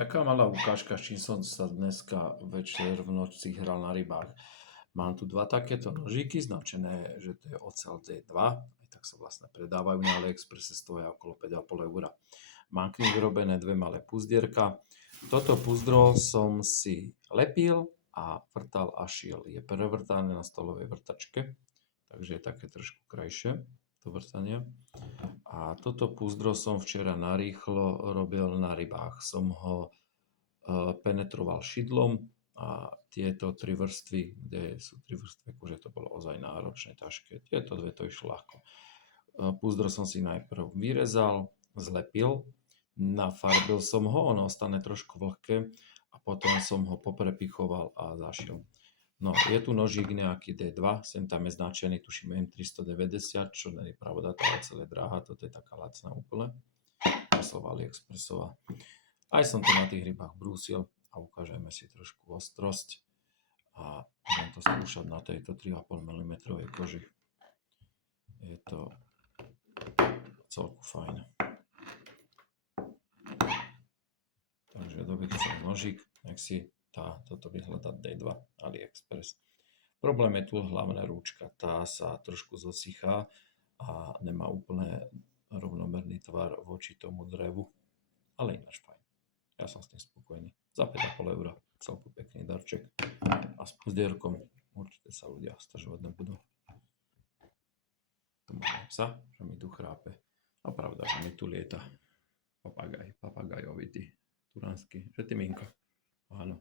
Taká malá ukážka, s čím som sa dneska večer v noci hral na rybách. Mám tu dva takéto nožíky, značené, že to je ocel D2, aj tak sa vlastne predávajú na AliExpresse, stoja okolo 5,5 €. Mám k nim vyrobené dve malé puzdierka. Toto puzdro som si lepil a vrtal a šiel. Je prevrtané na stolovej vrtačke, takže je také trošku krajšie to vrtanie. A toto púzdro som včera narýchlo robil na rybách. Som ho penetroval šidlom a tieto tri vrstvy, kde sú tri vrstvy kože, to bolo ozaj náročné, ťažké. Tieto dve to išlo ľahko. Púzdro som si najprv vyrezal, zlepil, nafarbil som ho, ono ostane trošku vlhké a potom som ho poprepichoval a zašil. No, je tu nožík nejaký D2, sem tam je značený, tuším M390, čo nie je pravda, to je celé drahá, toto je taká lacná úplne. Poslova AliExpressová. Aj som to na tých rybách brúsil a ukážeme si trošku ostrosť. A budem to skúšať na tejto 3,5 mm koži. Je to celku fajn. Takže kto by chcel nožík, nech si dá toto vyhľadať D2 AliExpress. Problém je tu hlavne rúčka. Tá sa trošku zosychá a nemá úplne rovnomerný tvar voči tomu drevu. Ale ináč fajn. Ja som s tým spokojný. Za 5,5 € celku pekný darček. A s puzdierkom určite sa ľudia sťažovať nebudú. Tu máme psa, že mi tu chrápe. A pravda, že mi tu lieta papagajovitý turánsky. Že ty, Minko? Áno.